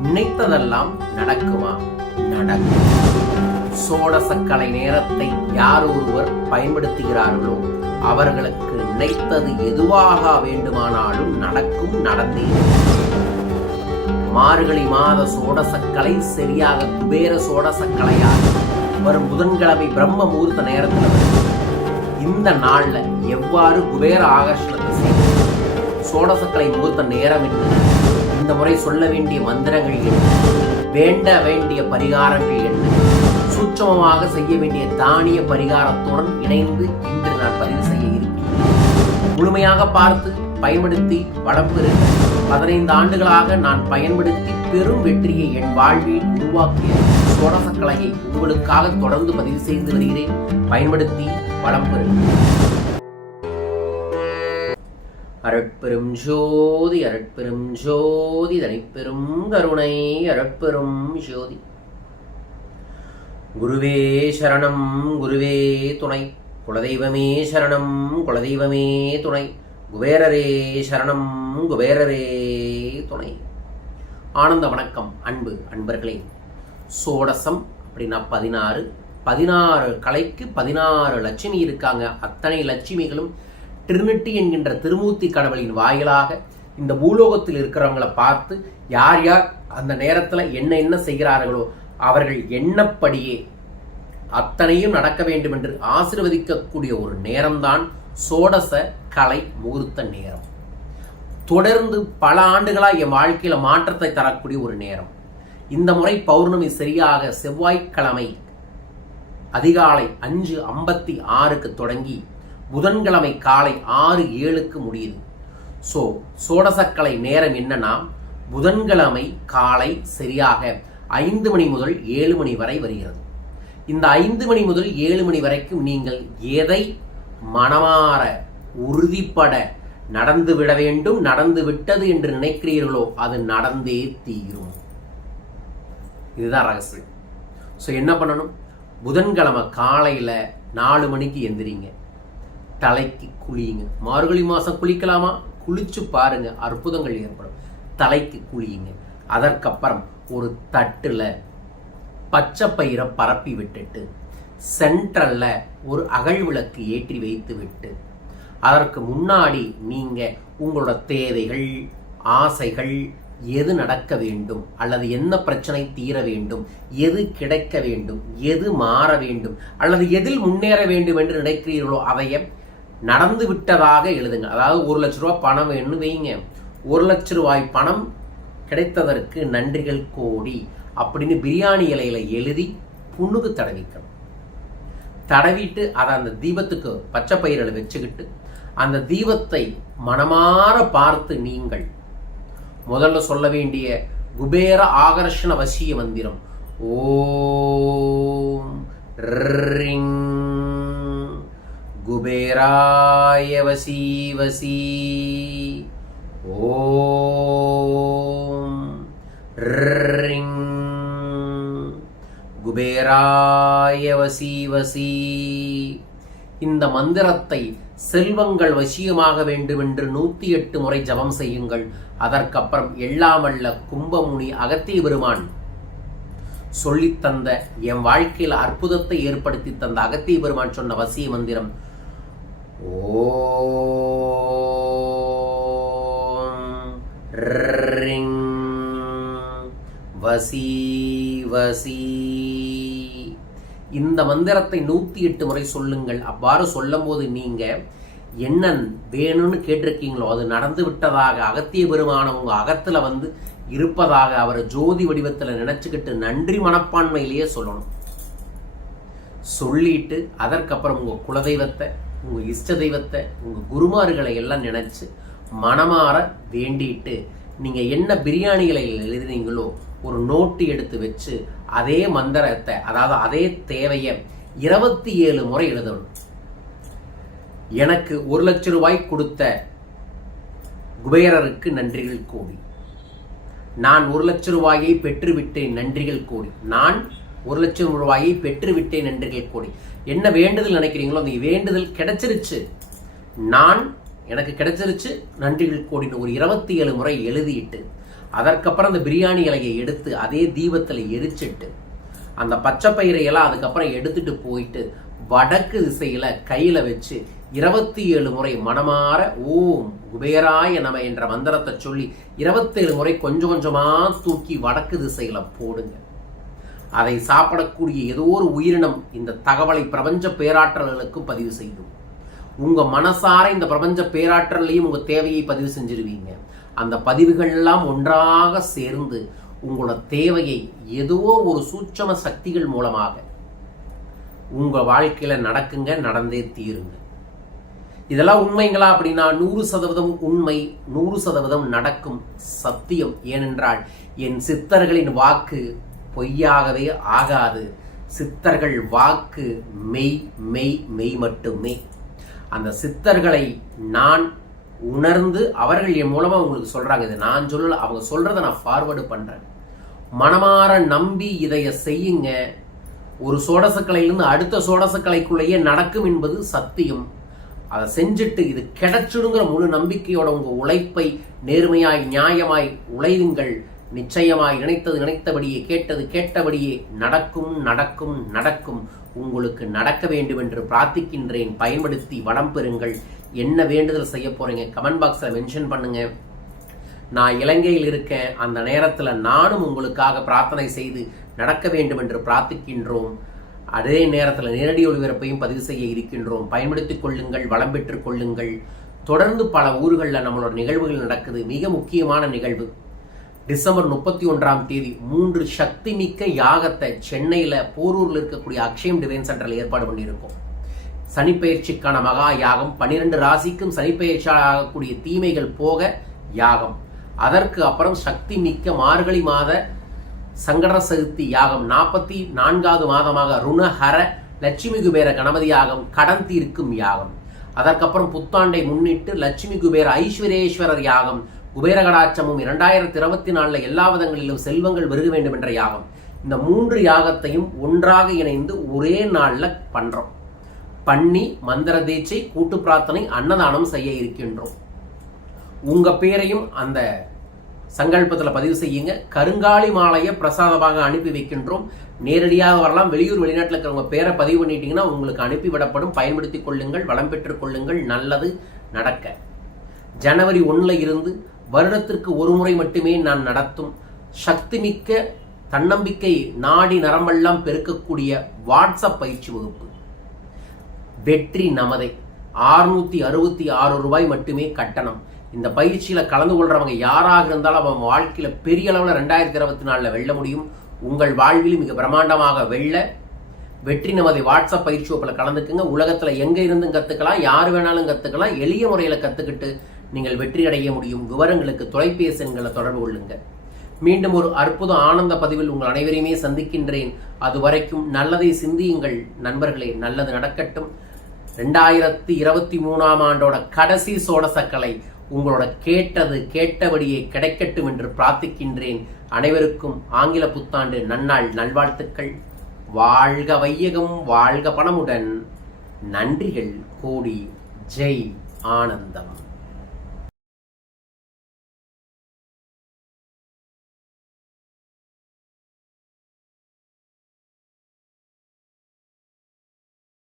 நினைத்ததெல்லாம் நடக்குமா? நடக்கும். சோடசக்கலை நேரத்தை யார் ஒருவர் பயன்படுத்துகிறார்களோ அவர்களுக்கு நினைத்தது எதுவாக வேண்டுமானாலும் நடக்கும் நடந்தே மார்கழி மாத சோடசக்கலை சரியாக குபேர சோடசக்கலையாக வரும் புதன்கிழமை பிரம்ம முகூர்த்த நேரத்தில் இந்த நாள்ல எவ்வாறு குபேர ஆகர்ஷணத்தை செய்வது சோடசக்கலை முகூர்த்த நேரம் என்ன இந்த முறை சொல்ல வேண்டிய மந்திரங்கள் என்ன? வேண்ட வேண்டிய பரிகாரங்கள் என்ன? சூட்சமமாக செய்ய வேண்டிய தானிய பரிகாரத்துடன் இணைந்து இன்று நான் பதிவு செய்ய இருக்கிறேன் முழுமையாக பார்த்து பயன்படுத்தி வளம் பதினைந்து ஆண்டுகளாக நான் பயன்படுத்தி பெரும் வெற்றியை என் வாழ்வில் உருவாக்கிய சோடசக்கலையை உங்களுக்காக தொடர்ந்து பதிவு செய்து வருகிறேன். பயன்படுத்தி வளம் பெறுங்கள் அருட்பெரும் ஜோதி அருட்பெரும் ஜோதி தனிப்பெரும் கருணை அருட்பெரும் ஜோதி. குருவே சரணம் குருவே துணை. குலதெய்வமே சரணம் குலதெய்வமே துணை. குபேரரே சரணம் குபேரரே துணை. ஆனந்த வணக்கம் அன்பு அன்பர்களே. சோடசம் அப்படின்னா பதினாறு. பதினாறு கலைக்கு பதினாறு லட்சுமி இருக்காங்க. அத்தனை லட்சுமிகளும் ட்ரினிட்டி என்கின்ற திருமூர்த்தி கடவுளின் வாயிலாக இந்த பூலோகத்தில் இருக்கிறவங்களை பார்த்து யார் யார் அந்த நேரத்தில் என்ன என்ன செய்கிறார்களோ அவர்கள் எண்ணப்படியே அத்தனையும் நடக்க வேண்டும் என்று ஆசிர்வதிக்கக்கூடிய ஒரு நேரம்தான் சோடச கலை முகூர்த்த நேரம். தொடர்ந்து பல ஆண்டுகளாக என் வாழ்க்கையில மாற்றத்தை தரக்கூடிய ஒரு நேரம். இந்த முறை பௌர்ணமி சரியாக செவ்வாய்க்கிழமை அதிகாலை அஞ்சு ஐம்பத்தி ஆறுக்கு தொடங்கி புதன்கிழமை காலை ஆறு ஏழுக்கு முடியுது. ஸோ சோடசக்கலை நேரம் என்னன்னா புதன்கிழமை காலை சரியாக ஐந்து மணி முதல் ஏழு மணி வரை வருகிறது. இந்த ஐந்து மணி முதல் ஏழு மணி வரைக்கும் நீங்கள் எதை மனமாற உறுதிப்பட நடந்து விட வேண்டும் நடந்து விட்டது என்று நினைக்கிறீர்களோ அது நடந்தே தீரும். இதுதான் ரகசியம். ஸோ என்ன பண்ணணும்? புதன்கிழமை காலையில் நாலு மணிக்கு எந்திரிங்க. தலைக்கு குளியுங்க மார்கழி மாதம் குளிக்கலாமா? குளிச்சு பாருங்க அற்புதங்கள் ஏற்படும். தலைக்கு குளியுங்க அதற்கப்புறம் ஒரு தட்டில் பச்சை பயிரை பரப்பி விட்டுட்டு சென்ட்ரல்ல ஒரு அகழ்விளக்கு ஏற்றி வைத்து விட்டு அதற்கு முன்னாடி நீங்க உங்களோட தேவைகள் ஆசைகள் எது நடக்க வேண்டும் அல்லது என்ன பிரச்சனை தீர வேண்டும் எது கிடைக்க வேண்டும் எது மாற வேண்டும் அல்லது எதில் முன்னேற வேண்டும் என்று நினைக்கிறீர்களோ அதைய நடந்து விட்டதாக எழுதுங்க. அதாவது ஒரு லட்ச ரூபாய் பணம் வேணும்னு வைங்க. ஒரு லட்ச ரூபாய் பணம் கிடைத்ததற்கு நன்றிகள் கோடி அப்படின்னு பிரியாணி இலையில எழுதி புண்ணுக்கு தடவிக்கணும். தடவிட்டு அதை அந்த தீபத்துக்கு பச்சை பயிரில் வச்சுக்கிட்டு அந்த தீபத்தை மனமாற பார்த்து நீங்கள் முதல்ல சொல்ல வேண்டிய குபேர ஆகர்ஷண வசிய மந்திரம். ஓம் குபேராய வசி ஓம் ரிங் குபேராய வசி வசி இந்த மந்திரத்தை செல்வங்கள் வசியமாக வேண்டும் என்று நூத்தி எட்டு முறை ஜபம் செய்யுங்கள். அதற்கப்புறம் எல்லாமல்ல கும்பமுனி அகத்திய பெருமான் சொல்லித்தந்த என் வாழ்க்கையில் அற்புதத்தை ஏற்படுத்தி தந்த அகத்திய பெருமான் சொன்ன வசிய மந்திரம் ஓம் ரிங் வசி வசி. இந்த மந்திரத்தை நூத்தி எட்டு முறை சொல்லுங்கள். அவ்வாறு சொல்லும் போது நீங்க என்ன வேணும்னு கேட்டிருக்கீங்களோ அது நடந்து விட்டதாக அகத்திய பெருமான உங்க அகத்துல வந்து இருப்பதாக அவரை ஜோதி வடிவத்தில் நினைச்சுக்கிட்டு நன்றி மனப்பான்மையிலேயே சொல்லணும். சொல்லிட்டு அதற்கப்புறம் உங்க குலதெய்வத்தை உங்கள் இஷ்ட தெய்வத்தை உங்கள் குருமார்களை எல்லாம் நினைச்சு மனமாற வேண்டிட்டு நீங்கள் என்ன பிரியாணிகளை எழுதினீங்களோ ஒரு நோட்டு எடுத்து வச்சு அதே மந்திரத்தை அதாவது அதே தேவையை இருபத்தி ஏழு முறை எழுதணும். எனக்கு ஒரு லட்சம் ரூபாய் கொடுத்த குபேரருக்கு நன்றிகள் கோடி. நான் ஒரு லட்சம் ரூபாயை பெற்றுவிட்டேன் நன்றிகள் கோடி. நான் ஒரு லட்சம் ரூபாயை பெற்றுவிட்டேன் என்று கோடி என்ன வேண்டுதல் நினைக்கிறீங்களோ அந்த வேண்டுதல் கிடைச்சிருச்சு. நான் எனக்கு கிடைச்சிருச்சு. நன்றிகள் கோடின்னு ஒரு இருபத்தி ஏழு முறை எழுதிட்டு அதற்கப்புறம் அந்த பிரியாணி இலையை எடுத்து அதே தீபத்தில் எரிச்சிட்டு அந்த பச்சை பயிரையெல்லாம் அதுக்கப்புறம் எடுத்துட்டு போயிட்டு வடக்கு திசையில கையில வச்சு இருபத்தி ஏழு முறை மனமாற ஓம் குபேராய நம என்ற மந்திரத்தை சொல்லி இருபத்தேழு முறை கொஞ்சம் கொஞ்சமா தூக்கி வடக்கு திசையில போடுங்க. அதை சாப்பிடக்கூடிய ஏதோ ஒரு உயிரினம் இந்த தகவலை பிரபஞ்ச பேராற்றல்களுக்கும் பதிவு செய்யும். உங்கள் மனசார இந்த பிரபஞ்ச பேராற்றலையும் உங்கள் தேவையை பதிவு செஞ்சிருவீங்க. அந்த பதிவுகள்லாம் ஒன்றாக சேர்ந்து உங்களோட தேவையை ஏதோ ஒரு சூட்சம சக்திகள் மூலமாக உங்கள் வாழ்க்கையில் நடக்குங்க நடந்தே தீருங்க. இதெல்லாம் உண்மைங்களா அப்படின்னா நூறு சதவீதம் உண்மை நூறு சதவீதம் நடக்கும் சத்தியம். ஏனென்றால் என் சித்தர்களின் வாக்கு பொய்யாகவே ஆகாது. சித்தர்கள் வாக்கு மெய் மெய் மெய் மட்டுமே. அந்த சித்தர்களை நான் உணர்ந்து அவர்கள் என் மூலமாக உங்களுக்கு சொல்கிறாங்க இது நான் சொல்ல அவங்க சொல்கிறத நான் ஃபார்வேர்டு பண்ணுறேன் மனமாற நம்பி இதைய செய்யுங்க. ஒரு சோடசக்கலையிலிருந்து அடுத்த சோடசக்கலைக்குள்ளேயே நடக்கும் என்பது சத்தியம். அதை செஞ்சுட்டு இது கிடைச்சிடுங்கிற முழு நம்பிக்கையோட உங்கள் உழைப்பை நேர்மையாய் நியாயமாய் உழையுங்கள். நிச்சயமாய் நினைத்தது நினைத்தபடியே கேட்டது கேட்டபடியே நடக்கும் நடக்கும் நடக்கும். உங்களுக்கு நடக்க வேண்டும் என்று பிரார்த்திக்கின்றேன். பயன்படுத்தி வளம் பெறுங்கள். என்ன வேண்டுதல் செய்ய போறீங்க? கமெண்ட் பாக்ஸில் மென்ஷன் பண்ணுங்க. நான் இலங்கையில் இருக்கேன். அந்த நேரத்தில் நானும் உங்களுக்காக பிரார்த்தனை செய்து நடக்க வேண்டும் என்று பிரார்த்திக்கின்றோம். அதே நேரத்தில் நேரடி ஒளிபரப்பையும் பதிவு செய்ய இருக்கின்றோம். பயன்படுத்திக் கொள்ளுங்கள் வளம் பெற்றுக் கொள்ளுங்கள். தொடர்ந்து பல ஊர்களில் நம்மளோட நிகழ்வுகள் நடக்குது. மிக முக்கியமான நிகழ்வு. டிசம்பர் முப்பத்தி ஒன்றாம் தேதி மூன்று சக்தி மிக்க யாகத்தை சென்னையில் போரூரில் இருக்கக்கூடிய அக்ஷயம் டிவைன் சென்டரில் ஏற்பாடு பண்ணியிருக்கோம். சனிப்பெயர்ச்சிக்கான மகா யாகம் பன்னிரெண்டு ராசிக்கும் சனிப்பெயர்ச்சியால் ஆகக்கூடிய தீமைகள் போக யாகம். அதற்கு அப்புறம் சக்தி மிக்க மார்கழி மாத சங்கட சதுர்த்தி யாகம். நாற்பத்தி நான்காவது மாதமாக ருணஹர லட்சுமி குபேர கணபதி யாகம் கடன் தீர்க்கும் யாகம். அதற்கப்புறம் புத்தாண்டை முன்னிட்டு லட்சுமி குபேர ஐஸ்வரேஸ்வரர் யாகம். குபேரகடாட்சமும் இரண்டாயிரத்தி இருபத்தி நாலில் எல்லா விதங்களிலும் செல்வங்கள் வருக வேண்டும் என்ற யாகம். இந்த மூன்று யாகத்தையும் ஒன்றாக இணைந்து ஒரே நாளில் பண்ணுறோம் பண்ணி மந்திர தீட்சை கூட்டு பிரார்த்தனை அன்னதானம் செய்ய இருக்கின்றோம். உங்கள் பேரையும் அந்த சங்கல்பத்தில் பதிவு செய்யுங்க. கருங்காலி மாலையை பிரசாதமாக அனுப்பி வைக்கின்றோம். நேரடியாக வரலாம். வெளியூர் வெளிநாட்டில் இருக்கிறவங்க பேரை பதிவு பண்ணிட்டீங்கன்னா உங்களுக்கு அனுப்பிவிடப்படும். பயன்படுத்திக் கொள்ளுங்கள் வளம் பெற்றுக் கொள்ளுங்கள். நல்லது நடக்க. ஜனவரி ஒன்றில் இருந்து வருடத்திற்கு ஒரு முறை மட்டுமே நான் நடத்தும் சக்திமிக்க தன்னம்பிக்கை நாடி நரம்பெல்லாம் பெருக்கக்கூடிய வாட்ஸ்அப் பயிற்சி வகுப்பு. வெற்றி நமதை. ஆறுநூத்தி அறுபத்தி ஆறு ரூபாய் மட்டுமே கட்டணம். இந்த பயிற்சியில கலந்து கொள்றவங்க யாராக இருந்தாலும் அவன் வாழ்க்கையில பெரிய அளவில் ரெண்டாயிரத்தி இருபத்தி நாலுல வெல்ல முடியும். உங்கள் வாழ்வில் மிக பிரம்மாண்டமாக வெல்ல. வெற்றி நமது வாட்ஸ்அப் பயிற்சி வகுப்பில் கலந்துக்குங்க. உலகத்துல எங்க இருந்தும் கத்துக்கலாம். யார் வேணாலும் கத்துக்கலாம். எளிய முறையில கத்துக்கிட்டு நீங்கள் வெற்றி அடைய முடியும். விவரங்களுக்கு தொலைபேசி எண்களை தொடர்பு கொள்ளுங்க மீண்டும் ஒரு அற்புத ஆனந்த பதிவில் உங்கள் அனைவரையுமே சந்திக்கின்றேன். அது வரைக்கும் நல்லதை சிந்தியுங்கள். நண்பர்களே நல்லது நடக்கட்டும். ரெண்டாயிரத்தி இருபத்தி மூணாம் ஆண்டோட கடைசி சோடசக்கலை உங்களோட கேட்டது கேட்டபடியே கிடைக்கட்டும் என்று பிரார்த்திக்கின்றேன். அனைவருக்கும் ஆங்கில புத்தாண்டு நன்னாள் நல்வாழ்த்துக்கள். வாழ்க வையகம் வாழ்க பணமுடன். நன்றிகள் கோடி. ஜெய் ஆனந்தம்.